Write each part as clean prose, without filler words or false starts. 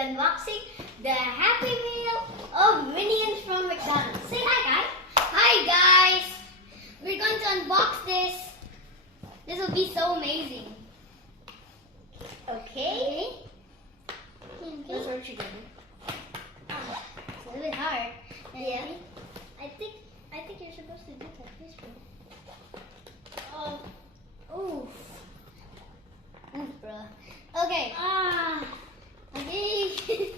unboxing the Happy Meal of Minions from McDonald's. Say hi, guys. Hi, guys. We're going to unbox this. This will be so amazing. Okay. Let's start together. It's a little bit hard. Yeah. I think you're supposed to do that this way. Oof. Oof, bro. Okay. Okay.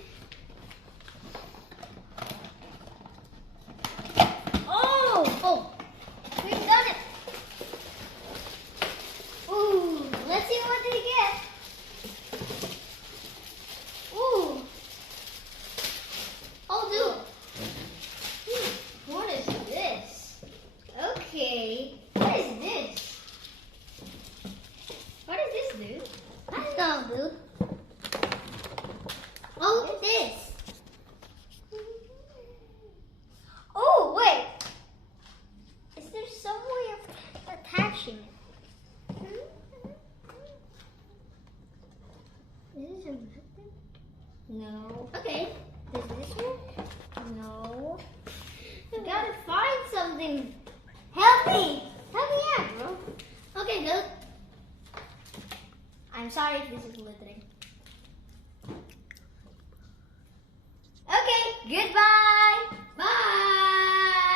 Oh! We've done it. Ooh, let's see what we get. Ooh. Oh, dude. What is this? Okay. What is this? What is this, dude? That's not dude. Oh, look at this. Oh, wait. Is there some way of attaching it? Is this a weapon? No. Okay. Is this one? No. You gotta find something. Help me! Help me out, bro. Okay, good. I'm sorry if this is littering. Okay, goodbye!